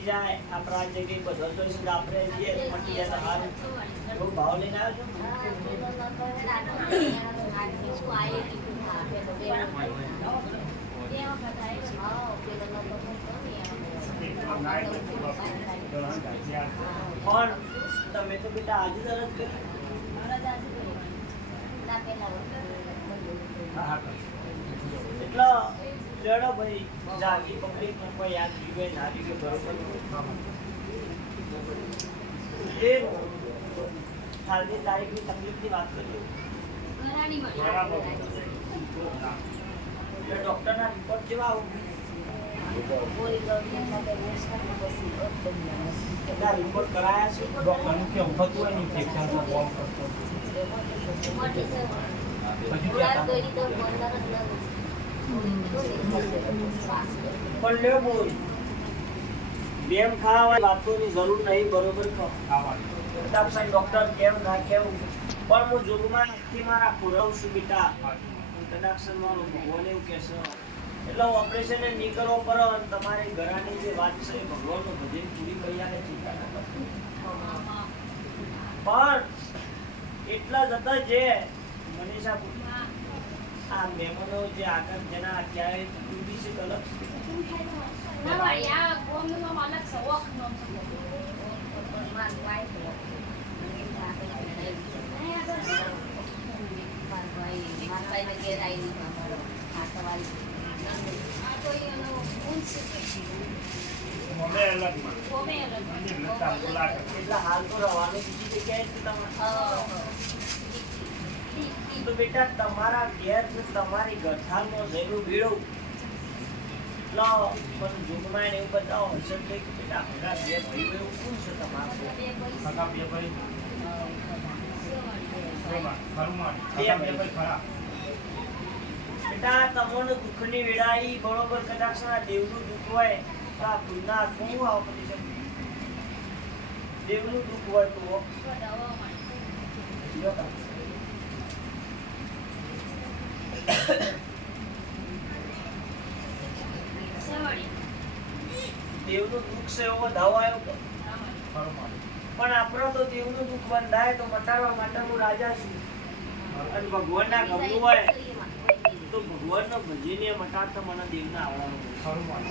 મટી જાય. આપણા આ જગ્યાએ બધો તો શું આપણે જઈએ મટી જાય સારું. બહુ ભાવ લઈને આવ્યો છો? પણ તમે તો બેટા આજે દરજ કરી. એટલે લેડો ભાઈ. જાગી પબ્લિક ને કોઈ યાદ જીવે ના જીવે બરોબર. એ હાલની તારીખની તકલીફની વાત કરીએ. ડૉક્ટરના રિપોર્ટ કેવા આવું એના રિપોર્ટ કરાયા છે. ડોક્ટરનું કેવું થતું હોય ને ઇન્ફેક્શન પણ લ્યો બોલ. બેમ ખાવા વાતોની જરૂર નહીં, બરોબર ખાવાનું ડોક્ટર ડોક્ટર કેમ ના કેવું? પણ હું જોગમાં થી મારા પુરવ છું બેટા. કદાક્ષર મારો ભગવાન એવું કહેશો. એટલે ઓપરેશન નહીં કરવો પડે અને તમારી ઘરાની જે વાત છે, એ ભગવાનનો ભજન પૂરી કરી આવે પણ એટલા જતા જે મનીષા આ મહેમાનો જે આગળ જેના અત્યારે ડૂબી છે કલક મને અલગમાં મને લતા બોલા એટલે હાલ તો રવાની બીજી જગ્યાએ જ તમારે તો બેટા તમારા ઘેર તમારી ગઠાલમાં જરૂર ભીડો લો પણ જોગમાં એવું બતાવો હશે તો કે બેટા હમણાં બે ભાઈ એવું કોણ છે તમારો કાકા બે ભાઈ. બેટા તમને દુઃખની વેળાઈ બરોબર કદાચ આ દેવનું દુઃખ હોય તો આ હાથમાં હું છે દેવનું દુઃખ હોય તા. દુઃખ છે એવો દાવો આપણો તો દેવનું દુઃખ તો મટાડવા માટે હું રાજા છું ભગવાનના ગમનું હોય, તો ભગવાનનો ભજીને મટાડતા મને દેવના આવડવાનું ખરુમાન.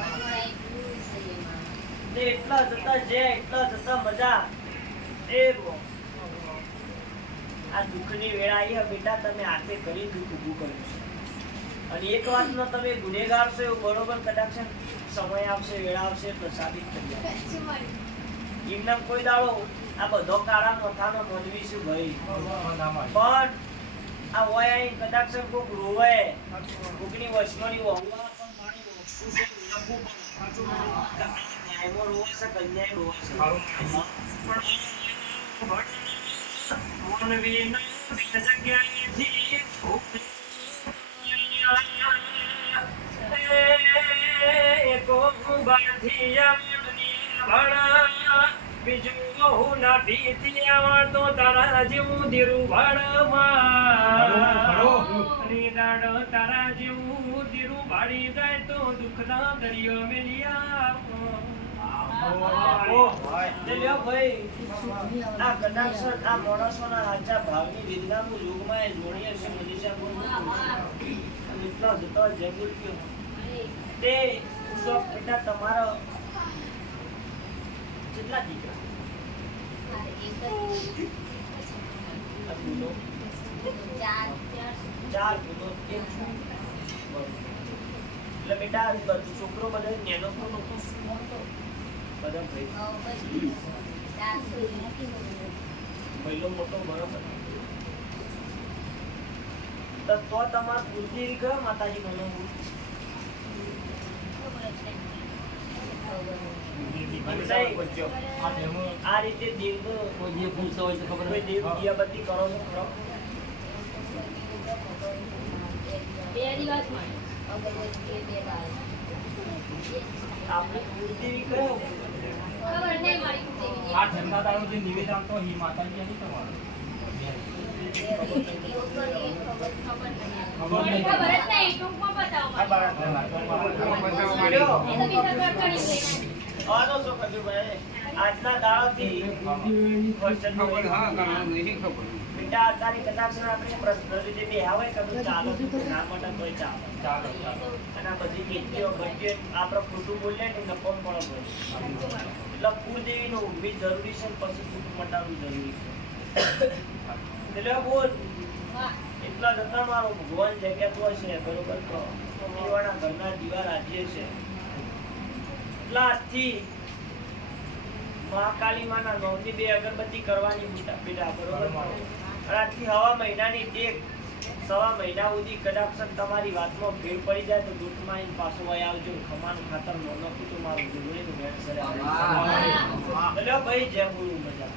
ને એટલા જતા જે, એટલા જતા મજા એ. આ દુઃખની વેળા આવી બેટા તમે હાથે કરી દુઃખ ઊભું કર્યું છે. અને એક વાતનો તમે ગુનેગાર છો એવું બરોબર કદાચ સમય આવશે વેળા આવશે તો સાબિત થઈ. એમને કોઈ દાડો આ બધો કાળા મથાનો મનવી છું ભાઈ? પણ આ હોય અહીં કદાચ કોક રોવે કોકની વચમાંની વહુઆ પણ પાણી ઓછું છે? લખવું ન્યાયમાં રોવે છે કે અન્યાય રોવે છે? ખરુમાન. બીજું ના ભીતી આવડતો તારા જેવું ધીરું. દાડો તારા જેવું ધીરું ભાડી જાય તો દુઃખના દરિયો મેલિયા આવો. લ્યો ભાઈ આ કદાચ આ છોકરો બધા નેનો ભાઈ પહેલો મોટો બરોબર. તો તો તમાર કયો માતાજી મને આ રીતે દેવ પૂછતો હોય તો ખબર કોઈ દેવ હોય. દિયાબત્તી કરો છો ખરો આપણી બુદ્ધિ કયો આ ઠંડા દારૂ જે નિવેદન તો હિ નહીં ખબર. બેટા તારી આપણે પ્રશ્ન બે આવે કે ચાલો ના માટે ચાલો. ચાલો અને બધી કેટલીઓ આપણે ખોટું બોલીએ ને નફો પણ એટલે કુળદેવીનું ઊભી જરૂરી છે પછી કુટુંબ મટાવવું જરૂરી છે. એટલે બોલ. એટલા જતા મારો ભગવાન જગ્યા તો છે બરોબર તો મમ્મીવાળા ઘરના દીવા રાજ્ય છે. એટલા આજથી ના માના થી બે અગરબત્તી કરવાની બેટા બરોબર આજથી હવા મહિનાની ટેક સવા મહિના સુધી કદાક્ષર તમારી વાતમાં ભીડ પડી જાય તો દૂધમાં આવીને પાછો વહી આવજો. ખમાનું ખાતર નો નખું તો મારું તો ભેણ સરે. એટલે ભાઈ જય ગુરુ મજા.